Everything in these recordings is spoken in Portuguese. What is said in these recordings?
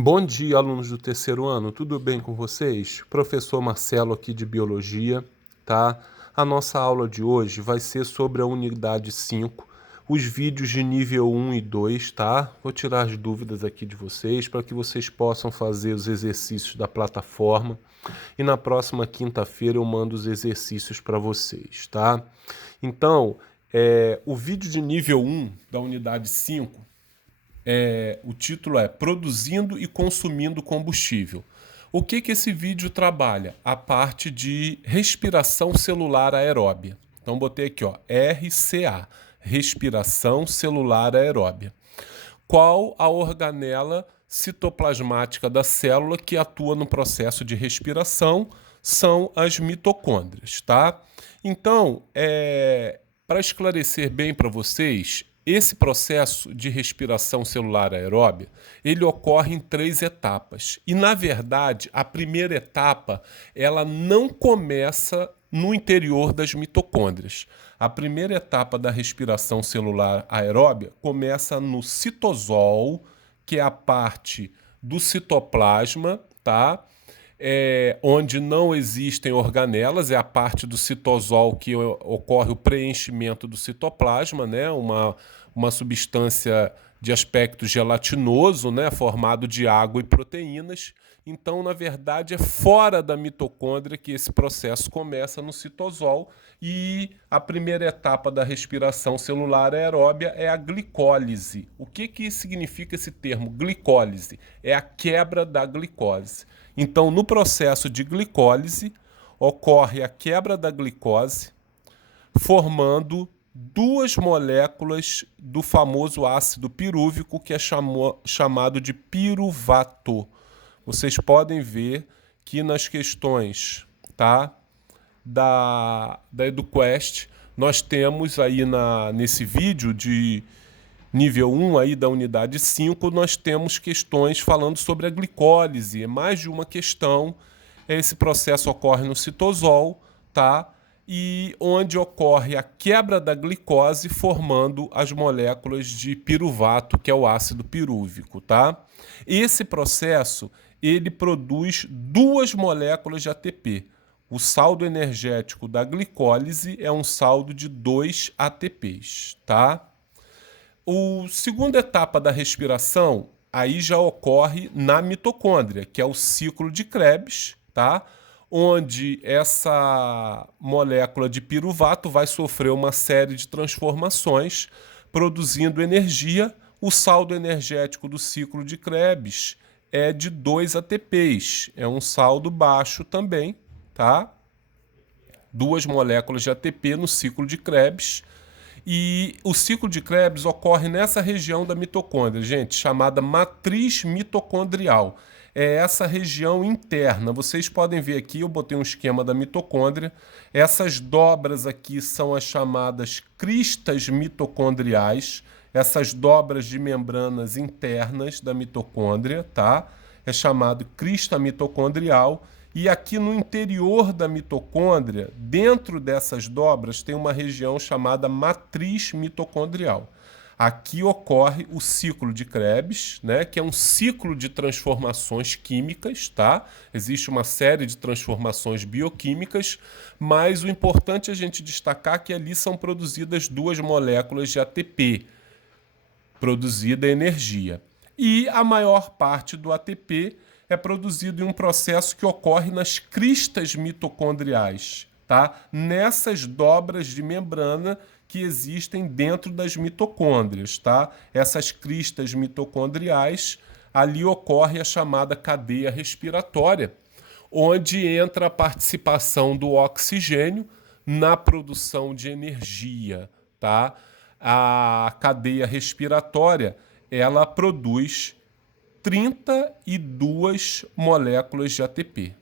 Bom dia, alunos do terceiro ano, tudo bem com vocês? Professor Marcelo aqui de Biologia, tá? A nossa aula de hoje vai ser sobre a unidade 5, os vídeos de nível 1 e 2, tá? Vou tirar as dúvidas aqui de vocês para que vocês possam fazer os exercícios da plataforma e na próxima quinta-feira eu mando os exercícios para vocês, tá? Então, o vídeo de nível 1 da unidade 5, o título é Produzindo e Consumindo Combustível. O que esse vídeo trabalha? A parte de respiração celular aeróbia. Então botei aqui, ó, RCA, respiração celular aeróbia. Qual a organela citoplasmática da célula que atua no processo de respiração? São as mitocôndrias, tá? Então, para esclarecer bem para vocês, esse processo de respiração celular aeróbia, ele ocorre em 3 etapas. E, na verdade, a primeira etapa, ela não começa no interior das mitocôndrias. A primeira etapa da respiração celular aeróbia começa no citosol, que é a parte do citoplasma, tá? Onde não existem organelas, é a parte do citosol que ocorre o preenchimento do citoplasma, né? Uma substância de aspecto gelatinoso, né? Formado de água e proteínas. Então, na verdade, é fora da mitocôndria que esse processo começa no citosol, e a primeira etapa da respiração celular aeróbia é a glicólise. O que significa esse termo, glicólise? É a quebra da glicose. Então, no processo de glicólise, ocorre a quebra da glicose, formando 2 moléculas do famoso ácido pirúvico, que é chamado de piruvato. Vocês podem ver que nas questões, tá, da EduQuest, nós temos aí nesse vídeo de nível 1 aí da unidade 5, nós temos questões falando sobre a glicólise. É mais de uma questão. Esse processo ocorre no citosol, tá? E onde ocorre a quebra da glicose, formando as moléculas de piruvato, que é o ácido pirúvico, tá? Esse processo, ele produz 2 moléculas de ATP. O saldo energético da glicólise é um saldo de 2 ATPs, tá? A segunda etapa da respiração, aí já ocorre na mitocôndria, que é o ciclo de Krebs, tá? Onde essa molécula de piruvato vai sofrer uma série de transformações, produzindo energia. O saldo energético do ciclo de Krebs é de 2 ATPs, é um saldo baixo também, tá? 2 moléculas de ATP no ciclo de Krebs. E o ciclo de Krebs ocorre nessa região da mitocôndria, gente, chamada matriz mitocondrial. É essa região interna. Vocês podem ver aqui, eu botei um esquema da mitocôndria. Essas dobras aqui são as chamadas cristas mitocondriais, essas dobras de membranas internas da mitocôndria, tá? É chamado crista mitocondrial. E aqui no interior da mitocôndria, dentro dessas dobras, tem uma região chamada matriz mitocondrial. Aqui ocorre o ciclo de Krebs, né, que é um ciclo de transformações químicas, tá? Existe uma série de transformações bioquímicas, mas o importante é a gente destacar que ali são produzidas 2 moléculas de ATP, produzida energia. E a maior parte do ATP é produzido em um processo que ocorre nas cristas mitocondriais, tá? Nessas dobras de membrana que existem dentro das mitocôndrias, tá? Essas cristas mitocondriais, ali ocorre a chamada cadeia respiratória, onde entra a participação do oxigênio na produção de energia, tá? A cadeia respiratória, ela produz 32 moléculas de ATP,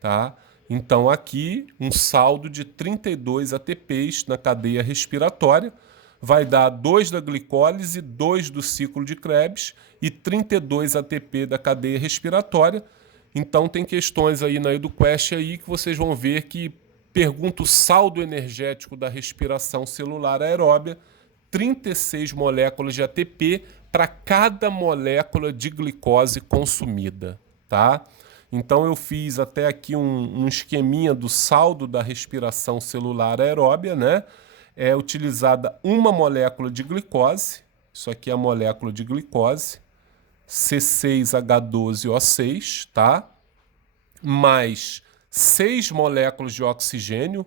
tá? Então aqui um saldo de 32 ATPs na cadeia respiratória vai dar 2 da glicólise, 2 do ciclo de Krebs e 32 ATP da cadeia respiratória. Então tem questões aí na EduQuest aí que vocês vão ver que pergunta o saldo energético da respiração celular aeróbia, 36 moléculas de ATP para cada molécula de glicose consumida, tá? Então eu fiz até aqui um esqueminha do saldo da respiração celular aeróbia, né? É utilizada uma molécula de glicose, isso aqui é a molécula de glicose, C6H12O6, tá? Mais 6 moléculas de oxigênio,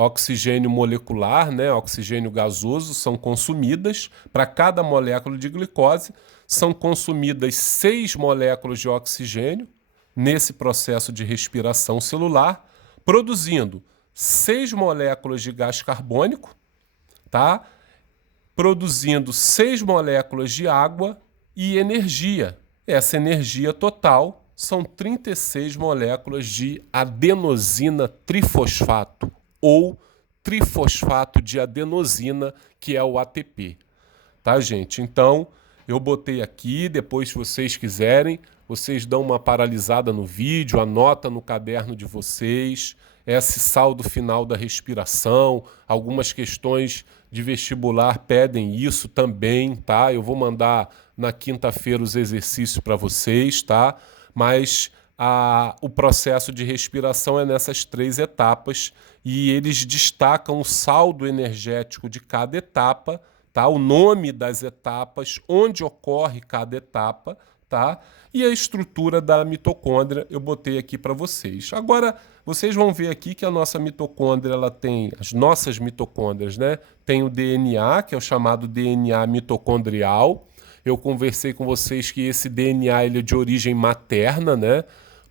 oxigênio molecular, né, oxigênio gasoso, são consumidas. Para cada molécula de glicose, são consumidas 6 moléculas de oxigênio nesse processo de respiração celular, produzindo 6 moléculas de gás carbônico, tá? Produzindo 6 moléculas de água e energia. Essa energia total são 36 moléculas de adenosina trifosfato ou trifosfato de adenosina, que é o ATP. Tá, gente? Então, eu botei aqui, depois, se vocês quiserem, vocês dão uma paralisada no vídeo, anota no caderno de vocês, esse saldo final da respiração, algumas questões de vestibular pedem isso também, tá? Eu vou mandar na quinta-feira os exercícios para vocês, tá? Mas o processo de respiração é nessas 3 etapas e eles destacam o saldo energético de cada etapa, tá? O nome das etapas, onde ocorre cada etapa, tá? E a estrutura da mitocôndria eu botei aqui para vocês. Agora, vocês vão ver aqui que a nossa mitocôndria, ela tem, as nossas mitocôndrias, né? Tem o DNA, que é o chamado DNA mitocondrial. Eu conversei com vocês que esse DNA ele é de origem materna, né?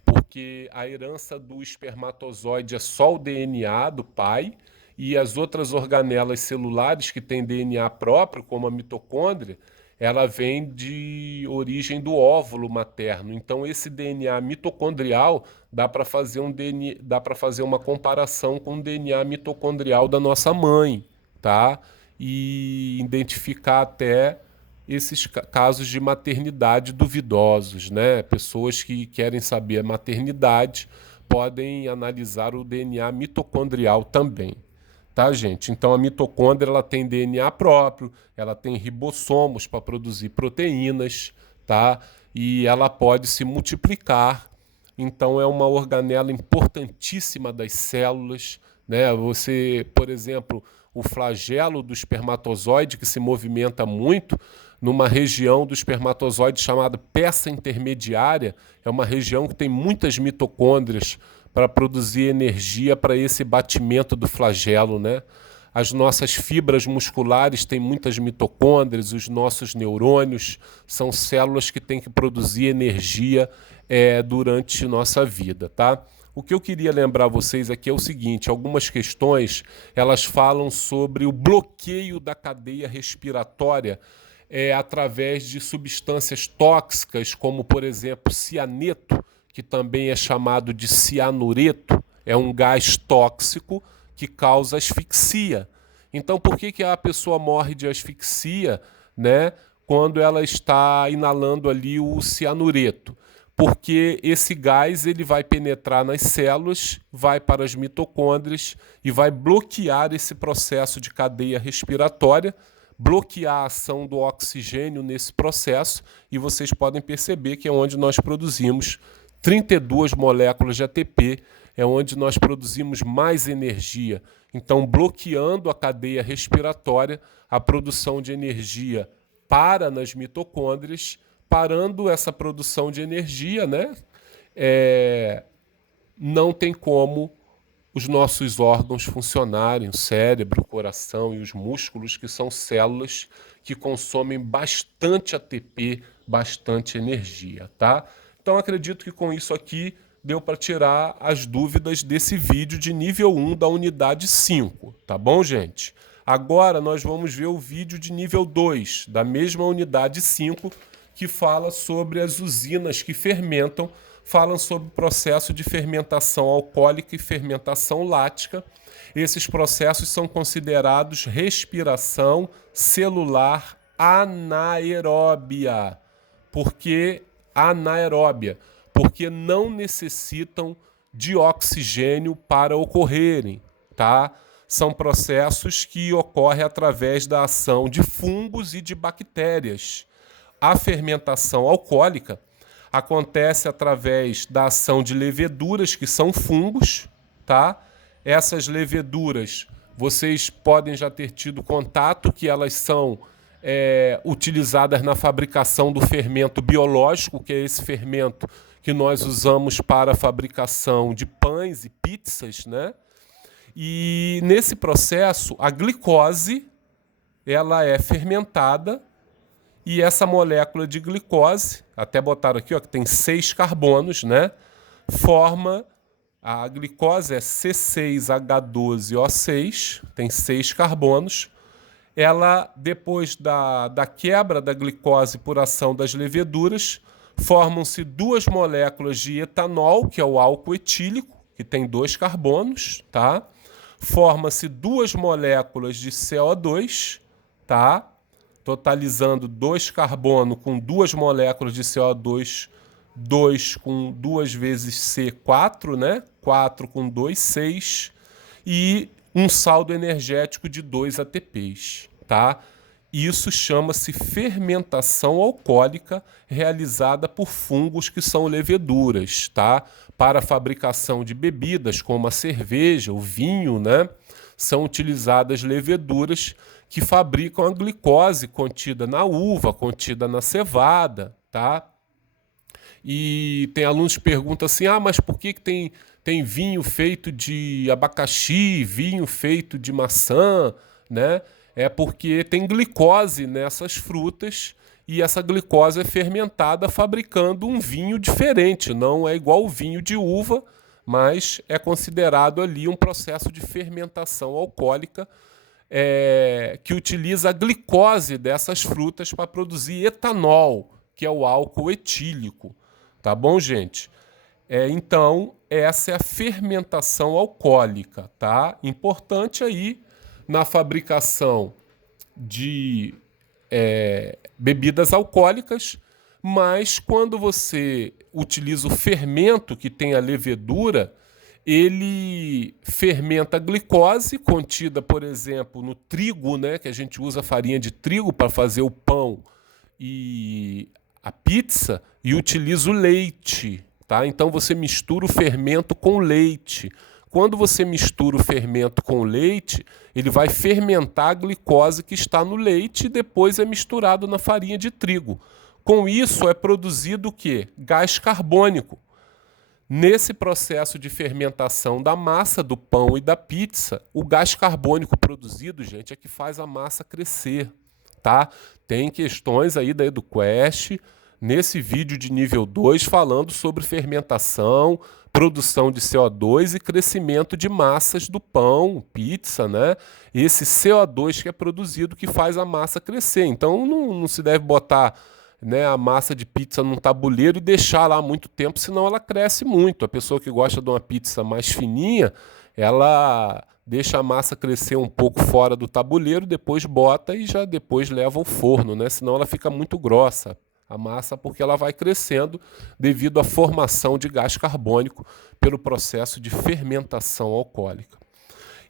Porque a herança do espermatozoide é só o DNA do pai, e as outras organelas celulares que têm DNA próprio, como a mitocôndria, ela vem de origem do óvulo materno. Então, esse DNA mitocondrial dá para fazer uma comparação com o DNA mitocondrial da nossa mãe, tá? E identificar até esses casos de maternidade duvidosos, né? Pessoas que querem saber a maternidade podem analisar o DNA mitocondrial também. Tá, gente? Então a mitocôndria ela tem DNA próprio, ela tem ribossomos para produzir proteínas, tá? E ela pode se multiplicar. Então é uma organela importantíssima das células, né? Você, por exemplo, o flagelo do espermatozoide que se movimenta muito numa região do espermatozoide chamada peça intermediária, é uma região que tem muitas mitocôndrias para produzir energia para esse batimento do flagelo, né? As nossas fibras musculares têm muitas mitocôndrias, os nossos neurônios são células que têm que produzir energia durante nossa vida, tá? O que eu queria lembrar vocês aqui é o seguinte, algumas questões, elas falam sobre o bloqueio da cadeia respiratória através de substâncias tóxicas, como, por exemplo, cianeto, que também é chamado de cianureto, é um gás tóxico que causa asfixia. Então, por que a pessoa morre de asfixia, né, quando ela está inalando ali o cianureto? Porque esse gás ele vai penetrar nas células, vai para as mitocôndrias e vai bloquear esse processo de cadeia respiratória, bloquear a ação do oxigênio nesse processo, e vocês podem perceber que é onde nós produzimos 32 moléculas de ATP, é onde nós produzimos mais energia. Então, bloqueando a cadeia respiratória, a produção de energia para nas mitocôndrias, parando essa produção de energia, né? Não tem como os nossos órgãos funcionarem, o cérebro, o coração e os músculos, que são células que consomem bastante ATP, bastante energia, tá? Então, acredito que com isso aqui deu para tirar as dúvidas desse vídeo de nível 1 da unidade 5, tá bom, gente? Agora nós vamos ver o vídeo de nível 2 da mesma unidade 5, que fala sobre as usinas que fermentam, falam sobre o processo de fermentação alcoólica e fermentação lática. Esses processos são considerados respiração celular anaeróbia. Por que anaeróbia? Porque não necessitam de oxigênio para ocorrerem, tá? são processos que ocorrem através da ação de fungos e de bactérias. A fermentação alcoólica acontece através da ação de leveduras, que são fungos, tá? Essas leveduras, vocês podem já ter tido contato que elas são utilizadas na fabricação do fermento biológico, que é esse fermento que nós usamos para a fabricação de pães e pizzas, né? E nesse processo, a glicose ela é fermentada e essa molécula de glicose, até botaram aqui, ó, que tem 6 carbonos, né? Forma, a glicose é C6H12O6, tem 6 carbonos. Ela, depois da quebra da glicose por ação das leveduras, formam-se 2 moléculas de etanol, que é o álcool etílico, que tem 2 carbonos, tá? Forma-se 2 moléculas de CO2, tá? Totalizando 2 carbono com 2 moléculas de CO2, 2 com 2 vezes C, 4, né? 4 com 2, 6. E um saldo energético de 2 ATPs, tá? Isso chama-se fermentação alcoólica realizada por fungos que são leveduras, tá? Para a fabricação de bebidas como a cerveja, o vinho, né? São utilizadas leveduras que fabricam a glicose contida na uva, contida na cevada, tá? E tem alunos que perguntam assim, mas por que tem vinho feito de abacaxi, vinho feito de maçã, né? É porque tem glicose nessas frutas e essa glicose é fermentada fabricando um vinho diferente. Não é igual o vinho de uva, mas é considerado ali um processo de fermentação alcoólica que utiliza a glicose dessas frutas para produzir etanol, que é o álcool etílico. Tá bom, gente? Então, essa é a fermentação alcoólica, tá? Importante aí na fabricação de bebidas alcoólicas, mas quando você utiliza o fermento que tem a levedura, ele fermenta a glicose contida, por exemplo, no trigo, né, que a gente usa farinha de trigo para fazer o pão e a pizza, e utiliza o leite, tá? Então você mistura o fermento com leite. Quando você mistura o fermento com o leite, ele vai fermentar a glicose que está no leite e depois é misturado na farinha de trigo. Com isso é produzido o quê? Gás carbônico. Nesse processo de fermentação da massa, do pão e da pizza, o gás carbônico produzido, gente, é que faz a massa crescer, tá? Tem questões aí da EduQuest, nesse vídeo de nível 2, falando sobre fermentação, produção de CO2 e crescimento de massas do pão, pizza, né? Esse CO2 que é produzido que faz a massa crescer. Então não se deve botar, né, a massa de pizza num tabuleiro e deixar lá muito tempo, senão ela cresce muito. A pessoa que gosta de uma pizza mais fininha, ela deixa a massa crescer um pouco fora do tabuleiro, depois bota e já depois leva ao forno, né? Senão ela fica muito grossa, a massa, porque ela vai crescendo devido à formação de gás carbônico pelo processo de fermentação alcoólica.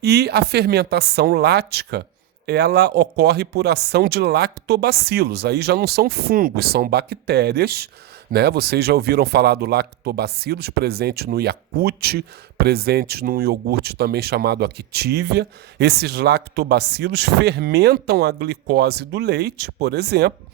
E a fermentação lática, ela ocorre por ação de lactobacilos. Aí já não são fungos, são bactérias, né? Vocês já ouviram falar do lactobacilos, presente no Yakult, presente num iogurte também chamado Activia. Esses lactobacilos fermentam a glicose do leite, por exemplo,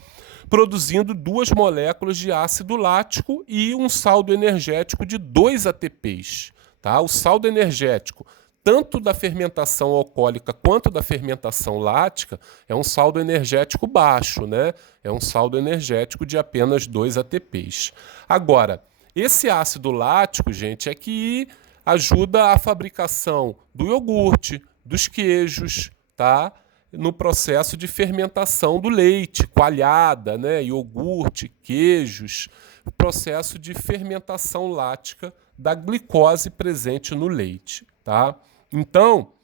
produzindo 2 moléculas de ácido lático e um saldo energético de 2 ATPs. Tá? O saldo energético, tanto da fermentação alcoólica quanto da fermentação lática, é um saldo energético baixo, né? É um saldo energético de apenas 2 ATPs. Agora, esse ácido lático, gente, é que ajuda a fabricação do iogurte, dos queijos, tá? No processo de fermentação do leite, coalhada, né? Iogurte, queijos, processo de fermentação lática da glicose presente no leite, tá? Então,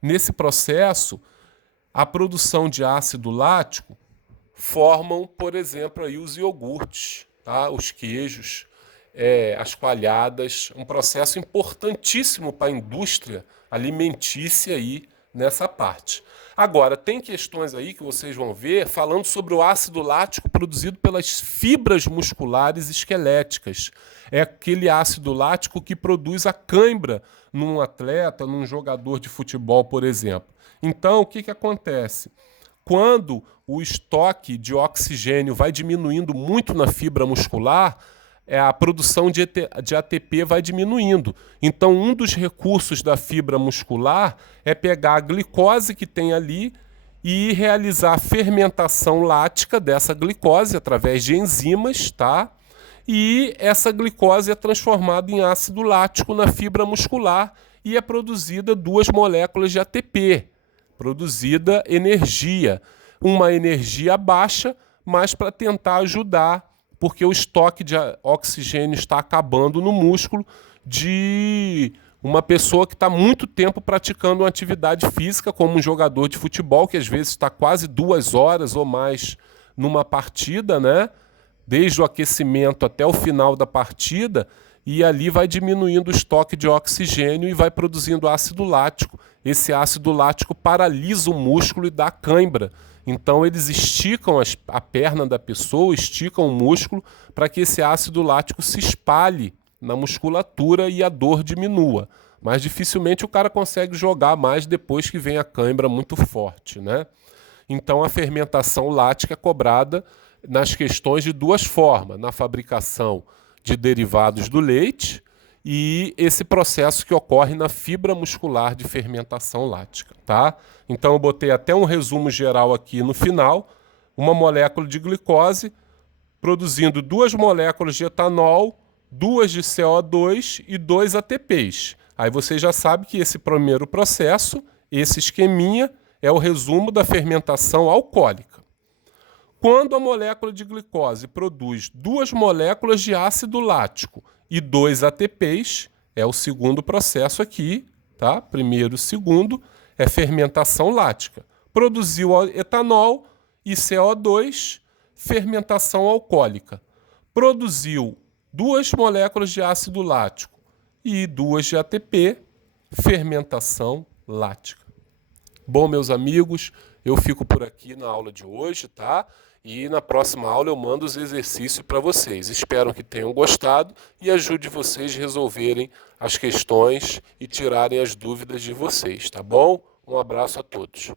nesse processo, a produção de ácido lático formam, por exemplo, aí os iogurtes, tá? Os queijos. as coalhadas, um processo importantíssimo para a indústria alimentícia aí nessa parte. Agora, tem questões aí que vocês vão ver falando sobre o ácido lático produzido pelas fibras musculares esqueléticas. É aquele ácido lático que produz a cãibra num atleta, num jogador de futebol, por exemplo. Então, o que acontece? Quando o estoque de oxigênio vai diminuindo muito na fibra muscular, a produção de ATP vai diminuindo. Então, um dos recursos da fibra muscular é pegar a glicose que tem ali e realizar a fermentação lática dessa glicose através de enzimas, tá? E essa glicose é transformada em ácido lático na fibra muscular e é produzida 2 moléculas de ATP, produzida energia. Uma energia baixa, mas para tentar ajudar, porque o estoque de oxigênio está acabando no músculo de uma pessoa que está muito tempo praticando uma atividade física, como um jogador de futebol, que às vezes está quase 2 horas ou mais numa partida, né? Desde o aquecimento até o final da partida, e ali vai diminuindo o estoque de oxigênio e vai produzindo ácido lático. Esse ácido lático paralisa o músculo e dá cãibra. Então eles esticam a perna da pessoa, esticam o músculo para que esse ácido lático se espalhe na musculatura e a dor diminua. Mas dificilmente o cara consegue jogar mais depois que vem a cãibra muito forte, né? Então a fermentação lática é cobrada nas questões de 2 formas: na fabricação de derivados do leite e esse processo que ocorre na fibra muscular de fermentação lática, tá? Então eu botei até um resumo geral aqui no final: uma molécula de glicose produzindo 2 moléculas de etanol, 2 de CO2 e 2 ATPs. Aí você já sabe que esse primeiro processo, esse esqueminha, é o resumo da fermentação alcoólica. Quando a molécula de glicose produz 2 moléculas de ácido lático e 2 ATPs, é o segundo processo aqui, tá? Primeiro e segundo é fermentação lática. Produziu etanol e CO2, fermentação alcoólica. Produziu 2 moléculas de ácido lático e 2 de ATP, fermentação lática. Bom, meus amigos, eu fico por aqui na aula de hoje, tá? E na próxima aula eu mando os exercícios para vocês. Espero que tenham gostado e ajude vocês a resolverem as questões e tirarem as dúvidas de vocês, tá bom? Um abraço a todos.